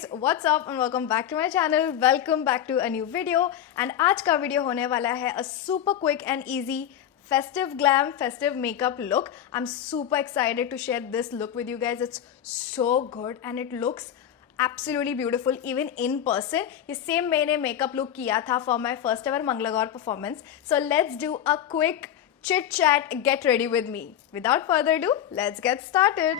guys, what's up and welcome back to my channel. Welcome back to a new video and आज का video होने वाला है a super quick and easy festive glam, festive makeup look. I'm super excited to share this look with you guys. It's so good and it looks absolutely beautiful even in person. ये same मैंने makeup look किया था for my first ever Mangalagore performance. So let's do a quick chit chat. Get ready with me. Without further ado, let's get started.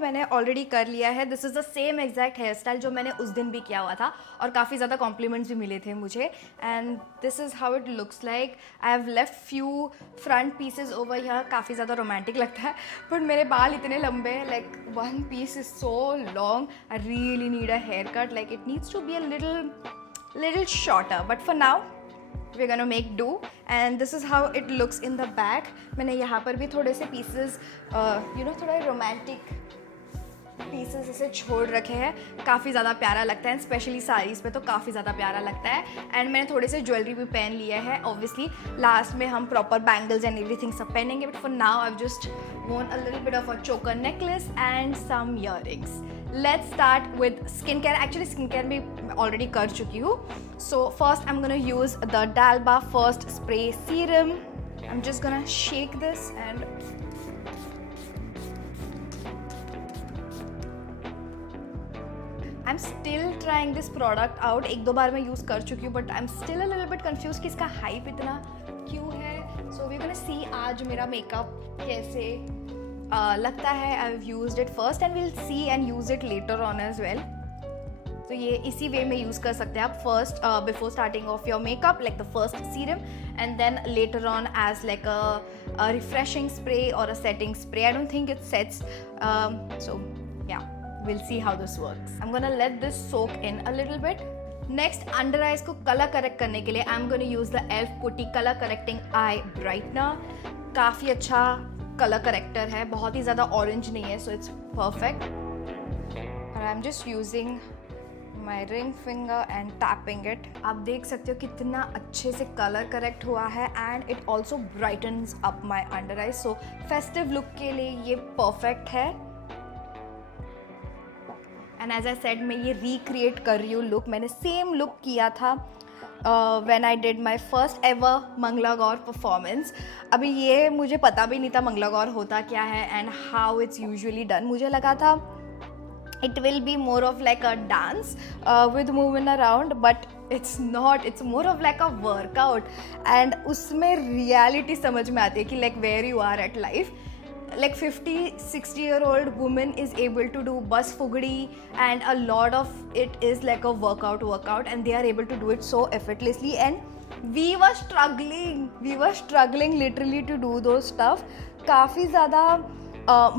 मैंने already कर लिया है. This is the same exact hair style जो मैंने उस दिन भी किया हुआ था और काफ़ी ज़्यादा कॉम्प्लीमेंट्स भी मिले थे मुझे. And this is how it looks like. I have left few front pieces over here. काफ़ी ज़्यादा रोमांटिक लगता है बट मेरे बाल इतने लंबे हैं. Like one piece is so long. I really need a hair cut. Like it needs to be a little shorter but for now we're gonna make do and this is how it looks in the back. मैंने यहाँ पर भी थोड़े से pieces थोड़ा romantic pieces इसे छोड़ रखे हैं. काफ़ी ज़्यादा प्यारा लगता है स्पेशली साड़ीज़ पे तो काफ़ी ज़्यादा प्यारा लगता है. एंड मैंने थोड़े से ज्वेलरी भी पहन लिया है. ऑब्वियसली लास्ट में हम प्रॉपर बैंगल्स एंड एवरीथिंग सब पहनेंगे but for now I just worn a little bit of a choker necklace and some earrings. Let's start with skincare. Actually skincare भी already कर चुकी हूँ. So first I'm gonna use the Dalba First Spray Serum. I'm just gonna shake this and I'm still trying this product out. एक दो बार मैं use कर चुकी हूँ but I'm still a little bit confused कि इसका hype इतना क्यों है. So we're gonna see आज मेरा मेकअप कैसे लगता है. I've used it first and we'll see and use it later on as well. तो ये इसी वे में यूज़ कर सकते हैं आप. First before starting of your makeup like the first serum and then later on as like a refreshing spray और a setting spray. I don't think it sets. So yeah we'll see how this works. I'm gonna let this soak in a little bit. Next under eyes को colour correct करने के लिए I'm gonna use the ELF Putty colour correcting I brightener. काफ़ी अच्छा colour corrector है. बहुत ही ज़्यादा orange नहीं है so it's perfect. And I'm just using my ring finger and tapping it. आप देख सकते हो कितना अच्छे से कलर करेक्ट हुआ है and it also brightens up my under eyes. So festive look के लिए ये perfect है. एंड एज आई सेड मैं ये रिक्रिएट कर रही हूँ लुक. मैंने सेम लुक किया था when I did my first ever Mangalagaur performance. अभी ये मुझे पता भी नहीं था मंगलागौर होता क्या है and how it's usually done. मुझे लगा था it will be more of like a dance with movement around but it's not. It's more of like a workout. And उसमें रियलिटी समझ में आती है कि like where you are at life. Like 50-60-year-old woman is able to do bus fugdi and a lot of it is like a workout and they are able to do it so effortlessly and we were struggling literally to do those stuff. काफ़ी ज़्यादा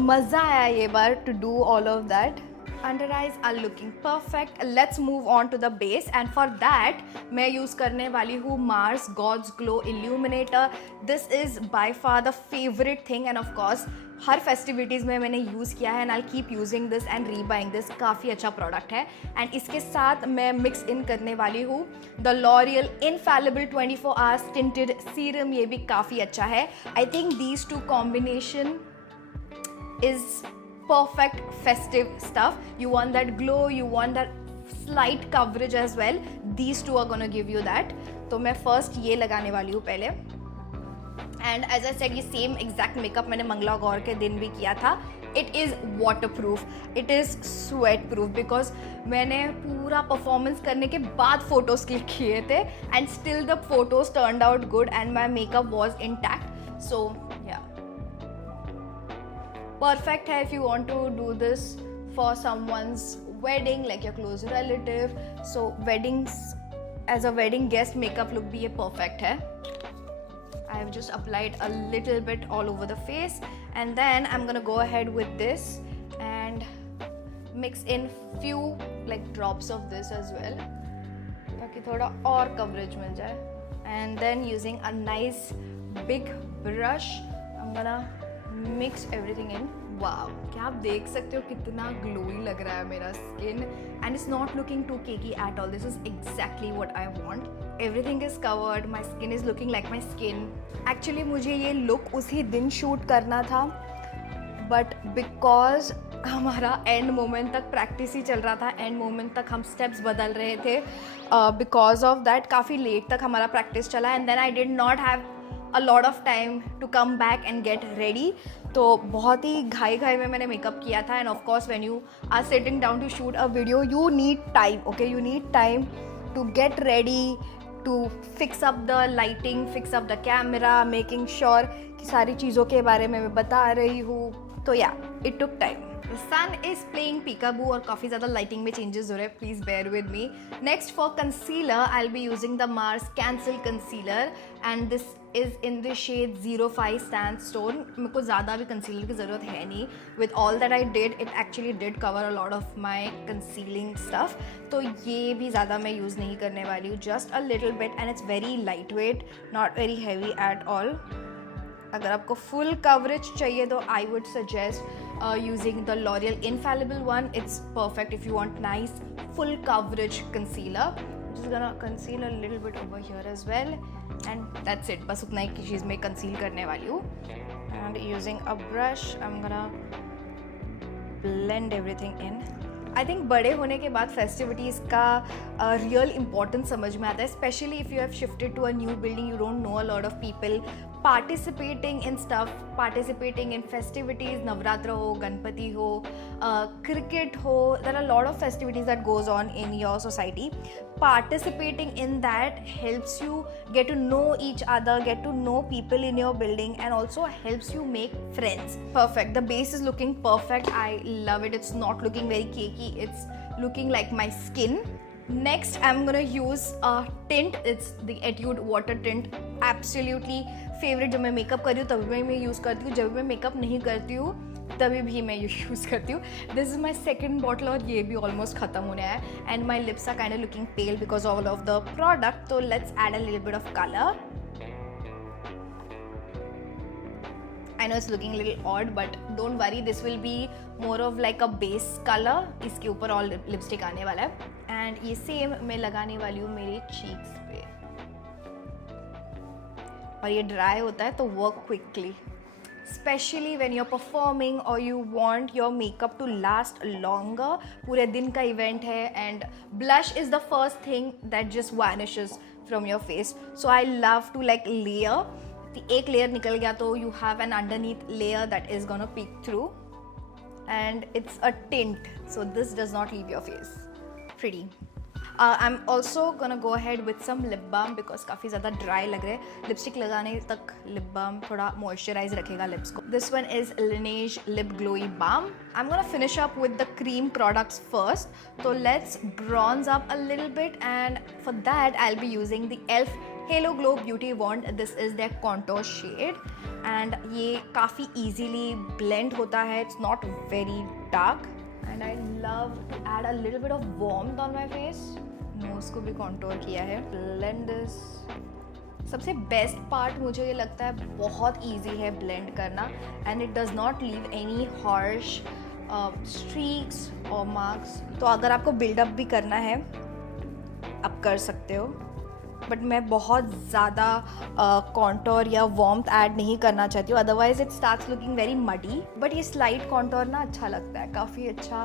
मज़ा आया ये बार to do all of that. Under eyes are looking perfect. Let's move on to the base and for that मैं use करने वाली हूँ Mars God's Glow Illuminator. This is by far the favorite thing and of course हर festivities में मैंने use किया है and I keep using this and rebuying this. काफ़ी अच्छा प्रोडक्ट है. एंड इसके साथ मैं मिक्स इन करने वाली हूँ the L'Oreal Infallible 24 hours tinted serum. ये भी काफ़ी अच्छा है. I think these two combination is perfect festive stuff. You want that glow, you want that slight coverage as well. These two are gonna give you that. तो मैं first ये लगाने वाली हूँ पहले. And as I said ये same exact makeup मैंने मंगलागौर के दिन भी किया था. It is waterproof, it is sweat proof because मैंने पूरा performance करने के बाद photos क्लिक किए थे and still the photos turned out good and my makeup was intact. So yeah. Perfect है if you want to do this for someone's wedding like your close relative. So weddings as a wedding guest makeup look भी ये perfect है. I have just applied a little bit all over the face and then I'm gonna go ahead with this and mix in few like drops of this as well ताकि थोड़ा और coverage मिल जाए. And then using a nice big brush I'm gonna mix everything in. Wow, क्या आप देख सकते हो कितना ग्लोई लग रहा है मेरा skin and it's not looking too cakey at all. This is exactly what I want. everything is covered, my skin is looking like my skin. Actually मुझे ये look उसी दिन शूट करना था, बट बिकॉज हमारा एंड मोमेंट तक practice ही चल रहा था, एंड मोमेंट तक हम स्टेप्स बदल रहे थे, बिकॉज ऑफ दैट काफ़ी लेट तक हमारा प्रैक्टिस चला, and then I did not have a lot of time to come back and get ready. तो बहुत ही घाई घाई में मैंने मेकअप किया था. And of course when you are sitting down to shoot a video you need time, okay, you need time to get ready, to fix up the lighting, fix up the camera, making sure कि सारी चीज़ों के बारे में मैं बता रही हूँ. तो या it took time. The sun is playing peekaboo और काफ़ी ज़्यादा लाइटिंग में चेंजेस हो रहे हैं, please bear with me. Next for concealer I will be using the Mars cancel concealer, and this is in the shade 05 sandstone. मेरे को ज़्यादा भी कंसीलर की ज़रूरत है नहीं. With all that I did it actually did cover a lot of my concealing stuff. तो ये भी ज़्यादा मैं यूज़ नहीं करने वाली हूँ, just a little bit, and it's very light weight, not very heavy at all. अगर आपको फुल कवरेज चाहिए तो I would suggest using the L'Oreal Infallible one. It's perfect if you want nice full coverage concealer. Just gonna conceal a little bit over here as well, and that's it. बस उतना ही चीज़ में conceal करने वाली हूँ. And using a brush I am gonna blend everything in. I think बड़े होने के बाद फेस्टिविटीज़ का रियल इम्पोर्टेंस समझ में आता है, especially if you have shifted to a new building, you don't know a lot of people participating in stuff, participating in festivities, Navratra हो, गणपति हो, cricket हो, there are a lot of festivities that goes on in your society. Participating in that helps you get to know each other, get to know people in your building, and also helps you make friends. Perfect. The base is looking perfect. I love it. It's not looking very cakey. It's looking like my skin. Next, I'm gonna use a tint. It's the Etude water tint. Absolutely favorite. जब मैं makeup कर रही हूँ तभी मैं use करती हूँ, जब मैं मेकअप नहीं करती हूँ तभी भी मैं यूज़ करती हूँ. This is my second bottle और ये भी ऑलमोस्ट ख़त्म होने आया है. And my lips are kind of looking pale because all of the product. तो let's add a little bit of colour. I know it's looking a little odd, but don't worry, this will be more of like a base color. इसके ऊपर और lipstick आने वाला है. And ये same मैं लगाने वाली हूँ मेरे चीक्स पे, और ये ड्राई होता है तो work quickly, specially when you are performing और you want your makeup to last longer. पूरे दिन का इवेंट है, and blush is the first thing that just vanishes from your face. So I love to like layer. एक layer निकल गया तो you have an underneath layer that is gonna peek through, and it's a tint, so this does not leave your face. Pretty. I am also gonna go ahead with some lip balm because काफ़ी ज़्यादा dry लग रहे हैं. Lipstick लगाने तक lip balm थोड़ा moisturise रखेगा lips को. This one is Laneige lip glowy balm. I am gonna finish up with the cream products first. तो let's bronze up a little bit, and for that I will be using the ELF Halo Glow Beauty Wand. This is their contour shade, and ये काफ़ी easily blend होता है. It's not very dark, and I love to add a little bit of warmth on my face. Nose को भी contour किया है. Blend this. सबसे best part मुझे ये लगता है बहुत easy है blend करना, and it does not leave any harsh streaks or marks. तो अगर आपको build up भी करना है आप कर सकते हो, बट मैं बहुत ज़्यादा कॉन्टोर या वार्मथ ऐड नहीं करना चाहती हूँ, otherwise it starts looking very muddy. But ये स्लाइट कॉन्टोर ना अच्छा लगता है, काफ़ी अच्छा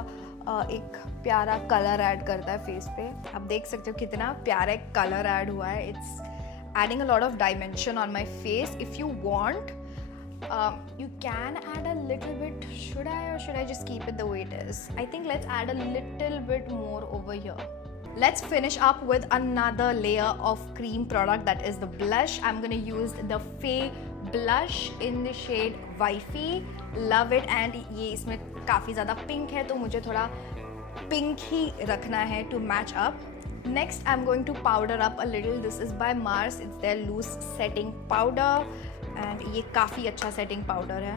एक प्यारा कलर ऐड करता है फेस पे. आप देख सकते हो कितना प्यारा एक कलर ऐड हुआ है. It's adding a lot of dimension on my face. If you want you can add a little bit. Should I just keep it the way it is? I think let's add a little bit more over here. Let's finish up with another layer of cream product, that is the blush. I'm going to use the Faye blush in the shade Wifey. Love it. And ये इसमें काफ़ी ज़्यादा pink है तो मुझे थोड़ा pink ही रखना है to match up. Next I'm going to powder up a little. This is by Mars. It's their loose setting powder, and ये काफ़ी अच्छा setting powder है,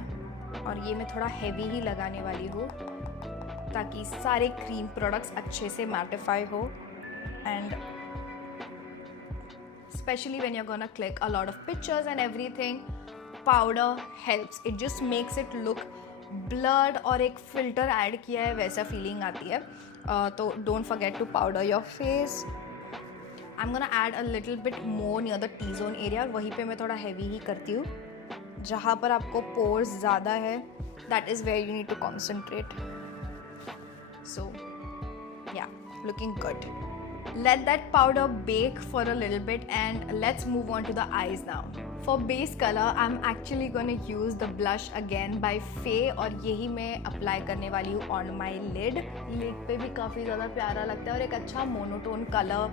और ये मैं थोड़ा heavy ही लगाने वाली हूँ ताकि सारे क्रीम प्रोडक्ट्स अच्छे से मैटिफाई हो. And especially when you are gonna click a lot of pictures and everything, powder helps. It just makes it look blurred, और एक फिल्टर ऐड किया है वैसा फीलिंग आती है. तो don't forget to powder your face. I'm gonna add a little bit more near the T-zone area, और वहीं पे मैं थोड़ा heavy ही करती हूँ. जहाँ पर आपको pores ज़्यादा है, that is where you need to concentrate. So, yeah, looking good. Let that powder bake for a little bit and let's move on to the eyes now. For base color, I'm actually going to use the blush again by Faye, और यही मैं apply करने वाली हूँ on my lid. Lid पे भी काफ़ी ज़्यादा प्यारा लगता है और एक अच्छा monotone color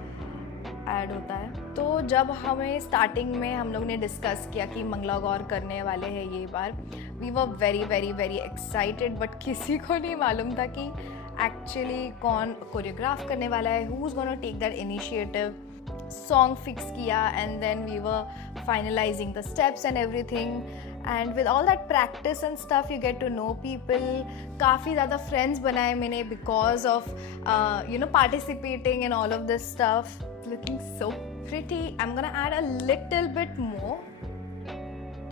ऐड होता है. तो जब हमें स्टार्टिंग में हम लोग ने डिस्कस किया कि मंगलागौर करने वाले हैं ये बार, we were very very very excited, but किसी को नहीं मालूम था कि एक्चुअली कौन कोरियोग्राफ करने वाला है, who is gonna take that initiative. Song fix किया and then we were finalising the steps and everything, and with all that practice and stuff you get to know people. काफ़ी ज़्यादा friends बनाए मैंने because of you know participating in all of this stuff. Looking so pretty. I'm gonna add a little bit more.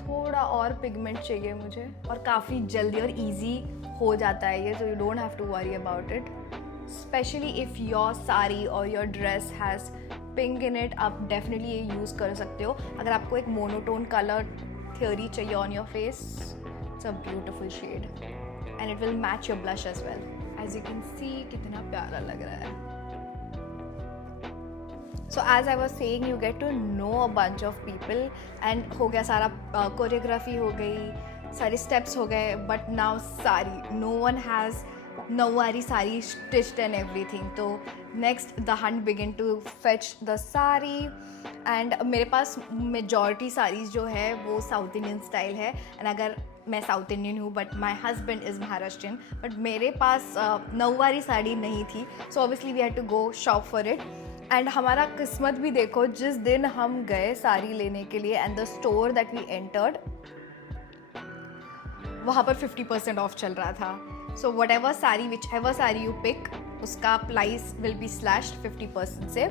थोड़ा और pigment चाहिए मुझे, और काफ़ी जल्दी और easy हो जाता है ये, so you don't have to worry about it. Especially if your sari or your dress has pink in it, आप definitely ये use कर सकते हो. अगर आपको एक monotone color theory चाहिए on your face, it's a beautiful shade and it will match your blush as well. As you can see, कितना प्यारा लग रहा है. So as I was saying, you get to know a bunch of people and हो गया सारा choreography हो गई, सारे steps हो गए, but now sari, no one has Nawari sari stitched and everything. तो next the hunt begin to fetch the sari, and मेरे पास majority sarees जो है वो South Indian style है, and अगर मैं साउथ इंडियन हूँ but my husband is Maharashtrian, but मेरे पास नौवारी साड़ी नहीं थी, so obviously we had to go shop for it. And हमारा किस्मत भी देखो, जिस दिन हम गए साड़ी लेने के लिए and the store that we entered, वहाँ पर 50% ऑफ चल रहा था. So whatever sari, whichever sari you pick, उसका प्राइस विल बी स्लैश्ड 50% से.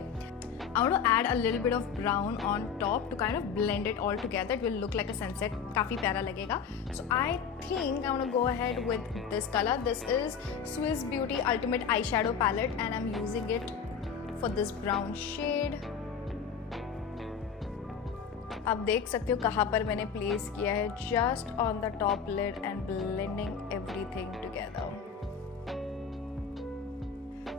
I want to add a little bit of brown on top to kind of blend it all together. It will look like a sunset. काफ़ी प्यारा लगेगा. So I think I want to go ahead with this color. This is Swiss Beauty Ultimate Eyeshadow Palette and I'm using it for this brown shade. आप देख सकते हो कहाँ पर मैंने प्लेस किया है, just on the top lid and blending everything together.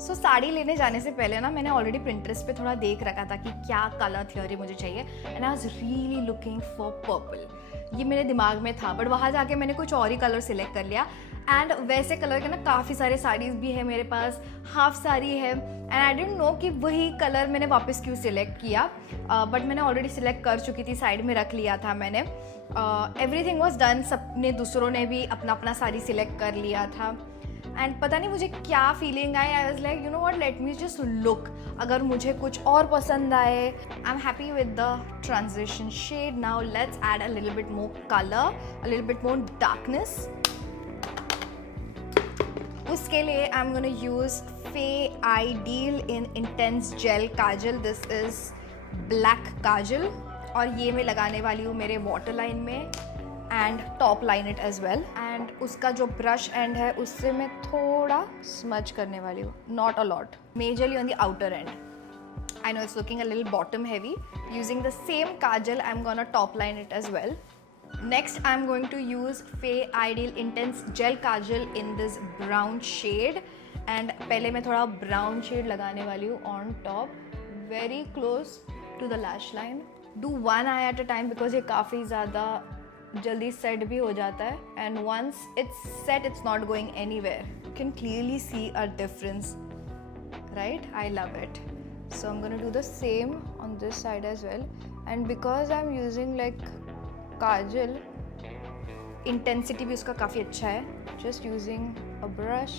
सो साड़ी लेने जाने से पहले ना मैंने ऑलरेडी Pinterest पे थोड़ा देख रखा था कि क्या कलर थियोरी मुझे चाहिए, and I was really looking for purple. ये मेरे दिमाग में था, बट वहाँ जाके मैंने कुछ और ही कलर सिलेक्ट कर लिया. एंड वैसे कलर के ना काफ़ी सारे साड़ीज़ भी है मेरे पास, हाफ साड़ी है, एंड आई डिडंट नो कि वही कलर मैंने वापस क्यों सिलेक्ट किया, बट मैंने ऑलरेडी सिलेक्ट कर चुकी थी, साइड में रख लिया था मैंने. Everything was done. सबने दूसरों ने भी अपना अपना साड़ी सिलेक्ट कर लिया था. एंड पता नहीं मुझे क्या फीलिंग आई, I was like you know what, let me just look, अगर मुझे कुछ और पसंद आए. I am happy with the transition shade. Now let's add a little bit more colour, a little bit more darkness. उसके लिए I am gonna use Faye Ideal in Intense Gel kajal. This is black kajal, और ये मैं लगाने वाली हूँ मेरे water line में and top line it as well. And उसका जो ब्रश एंड है उससे मैं थोड़ा स्मच करने वाली हूँ, not a lot, majorly on the outer and. I know it's looking a little bottom heavy. Using the same kajal, I'm gonna top line it as well. Next, I'm going to use Faye Ideal Intense Gel Kajal in this brown shade. And पहले मैं थोड़ा brown shade लगाने वाली हूँ on top, very close to the lash line. Do one eye at a time because ये काफ़ी ज़्यादा जल्दी set भी हो जाता है. And once it's set, it's not going anywhere. You can clearly see a difference, right? I love it. So I'm going to do the same on this side as well. And because I'm using like kajal, intensity भी उसका काफ़ी अच्छा है. Just using a brush,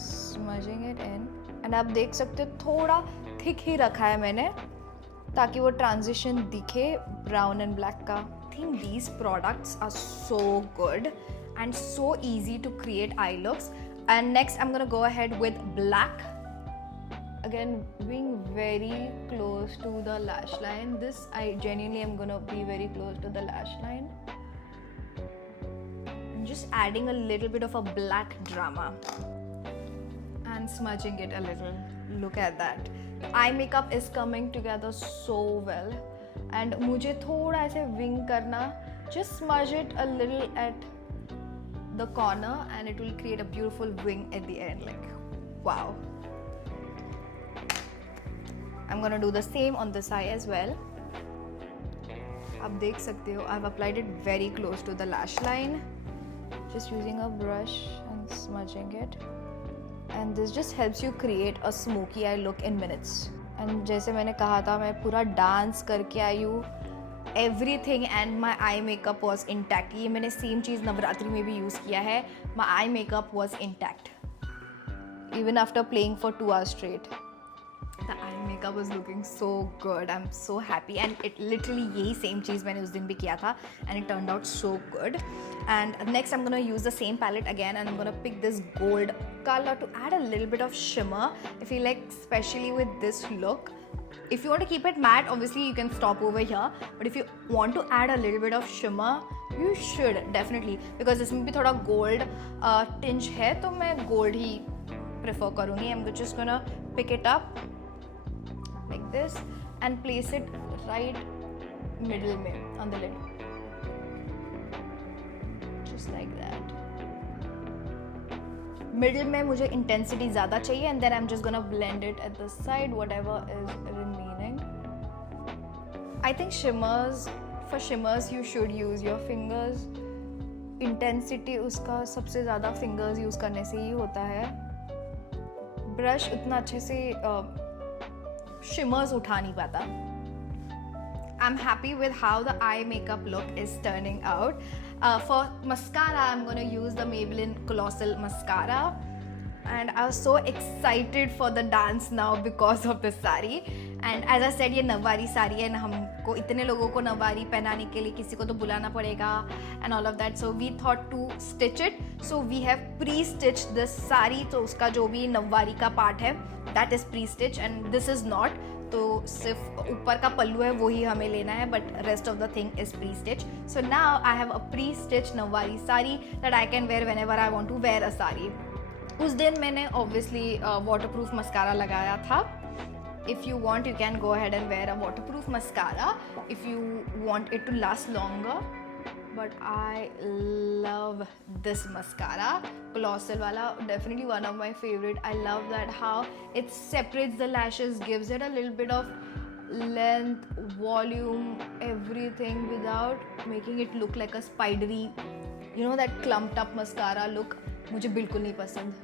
smudging it in. And आप देख सकते हो थोड़ा thick ही रखा है मैंने ताकि वो transition दिखे brown and black का. I think these products are so good and so easy to create eye looks. And next I'm going to go ahead with black. Again, being very close to the lash line. This I genuinely am gonna be very close to the lash line. I'm just adding a little bit of a black drama and smudging it a little. Look at that. Eye makeup is coming together so well and मुझे थोड़ा ऐसे wing करना, just smudge it a little at the corner and it will create a beautiful wing at the end, like wow. I'm gonna do the same on this eye as well. आप देख सकते हो I've applied it very close to the lash line, just using a brush and smudging it, and this just helps you create a smoky eye look in minutes. And जैसे मैंने कहा था मैं पूरा डांस करके आई हूँ, everything and my eye makeup was intact. ये मैंने सेम चीज़ नवरात्रि में भी यूज़ किया है. My eye makeup was intact even after playing for 2 hours straight. The eye makeup was looking so good. I'm so happy and it literally यही same चीज़ मैंने उस दिन भी किया था and it turned out so good. And next I'm gonna use the same palette again and I'm gonna pick this gold color to add a little bit of shimmer. I feel like especially with this look, if you want to keep it matte, obviously you can stop over here, but if you want to add a little bit of shimmer, you should definitely, because इसमें भी थोड़ा gold tinge है तो मैं gold ही prefer करूँगी. I'm just gonna pick it up like this and place it right middle में on the lid, just like that. Middle में मुझे intensity ज़्यादा चाहिए and then I'm just gonna blend it at the side whatever is remaining. I think for shimmers you should use your fingers. Intensity उसका सबसे ज़्यादा fingers use करने से ही होता है. Brush उतना अच्छे से shimmers उठा नहीं पाता. I'm happy with how the eye makeup look is turning out. For mascara, I'm going to use the Maybelline Colossal Mascara. And I was so excited for the dance now because of this sari. And as I said, ये नववारी साड़ी है, हमको इतने लोगों को नववारी पहनाने के लिए किसी को तो बुलाना पड़ेगा and all of that. So we thought to stitch it. So we have pre-stitched this sari. तो उसका जो भी नववारी का part है, that is pre-stitched and this is not. तो सिर्फ ऊपर का पल्लू है वो ही हमें लेना है, but rest of the thing is pre-stitched. So now I have a pre-stitched नववारी sari that I can wear whenever I want to wear a sari. उस दिन मैंने obviously waterproof mascara लगाया था. If you want, you can go ahead and wear a waterproof mascara if you want it to last longer. But I love this mascara, Colossal wala, definitely one of my favorite. I love that how it separates the lashes, gives it a little bit of length, volume, everything without making it look like a spidery, you know, that clumped up mascara look. मुझे बिल्कुल नहीं पसंद.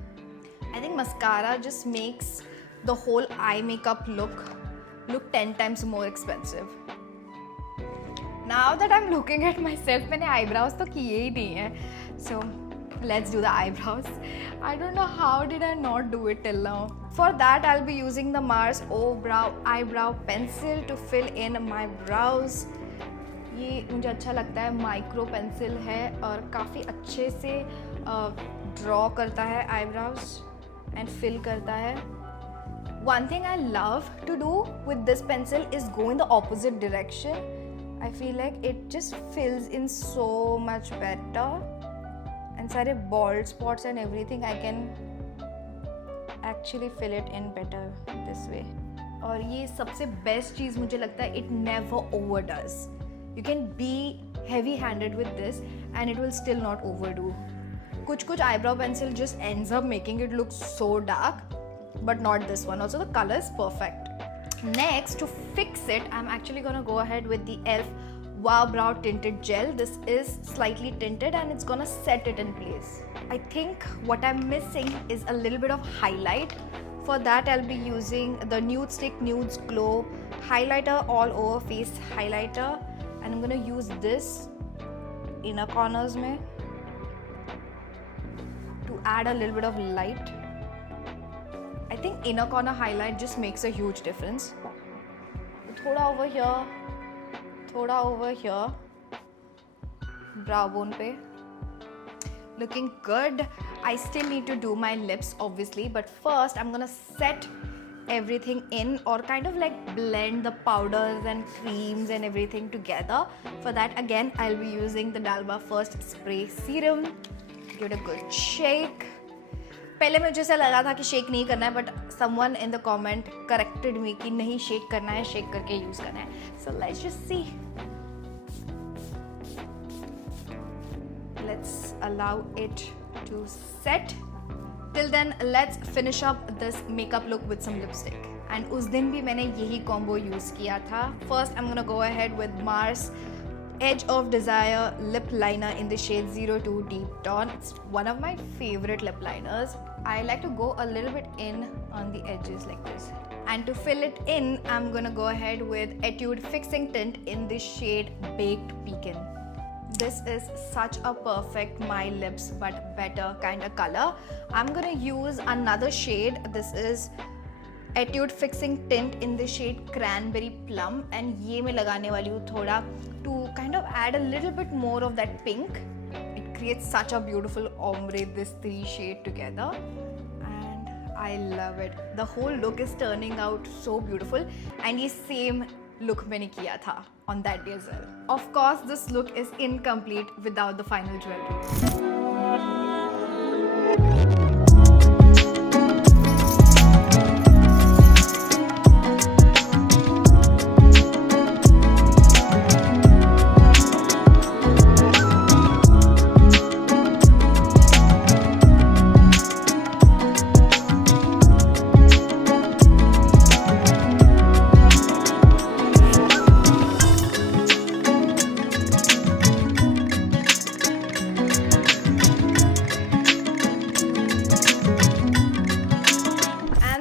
I think mascara just makes the whole eye makeup look 10 times more expensive. Now that I'm looking at myself, मैंने eyebrows तो किए ही नहीं हैं. So let's do the eyebrows. I don't know how did I not do it till now. For that I'll be using the Mars O Brow eyebrow pencil to fill in my brows. ये मुझे अच्छा लगता है, micro pencil है और काफ़ी अच्छे से ड्रॉ करता है eyebrows and fill करता है. One thing I love to do with this pencil is go in the opposite direction. I feel like it just fills in so much better and सारे bald spots and everything I can actually fill it in better this way. और ये सबसे best चीज़ मुझे लगता है, it never overdoes. You can be heavy handed with this and it will still not overdo. कुछ eyebrow pencil just ends up making it look so dark, but not this one. Also the color is perfect. Next, to fix it, I'm actually gonna go ahead with the e.l.f. Wow Brow Tinted Gel. This is slightly tinted and it's gonna set it in place. I think what I'm missing is a little bit of highlight. For that, I'll be using the Nude Stick Nudes Glow Highlighter All Over Face Highlighter. And I'm gonna use this inner corners mein to add a little bit of light. I think inner corner highlight just makes a huge difference. Thoda over here, brow bone pe. Looking good. I still need to do my lips obviously, but first I'm gonna set everything in or kind of like blend the powders and creams and everything together. For that again I'll be using the Dalba First Spray Serum. Give it a good shake. पहले मुझे ऐसा लगा था कि shake नहीं करना है, but someone in the comment corrected me कि नहीं शेक करना है, शेक करके यूज़ करना है. So let's just see. Let's allow it to set. Till then, let's finish up this makeup look with some lipstick. And उस दिन भी मैंने यही combo use किया था. First, I'm gonna go ahead with Mars Edge of Desire lip liner in the shade 02 Deep Tone. It's one of my favorite lip liners. I like to go a little bit in on the edges like this. And to fill it in, I'm gonna go ahead with Etude Fixing Tint in the shade Baked Pecan. This is such a perfect my lips but better kind of color. I'm gonna use another shade. This is Etude Fixing Tint in the shade Cranberry Plum, and ये मैं लगाने वाली हूँ थोड़ा to kind of add a little bit more of that pink. It creates such a beautiful ombre, this three shade together, and I love it. The whole look is turning out so beautiful, and ये same look मैंने किया था on that day as well. Of course, this look is incomplete without the final jewelry.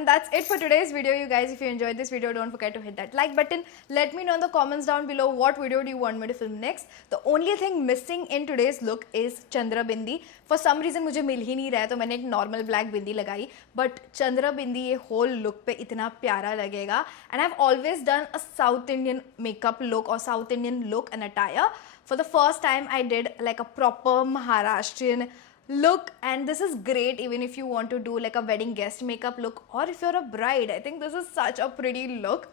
That's it for today's video, you guys. If you enjoyed this video, don't forget to hit that like button. Let me know in the comments down below what video do you want me to film next. The only thing missing in today's look is Chandra Bindi. For some reason मुझे मिल ही नहीं रहा है, तो मैंने एक normal black बिंदी लगाई. But Chandra Bindi ये whole look पे इतना प्यारा लगेगा. And I've always done a South Indian makeup look or South Indian look and attire. For the first time, I did like a proper Maharashtrian look, and this is great even if you want to do like a wedding guest makeup look, or if you're a bride. I think this is such a pretty look.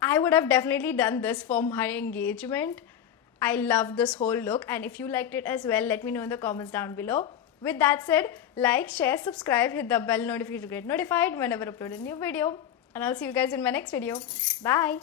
I would have definitely done this for my engagement. I love this whole look, and if you liked it as well, let me know in the comments down below. With that said, like, share, subscribe, hit the bell notification to get notified whenever I upload a new video, and I'll see you guys in my next video. Bye.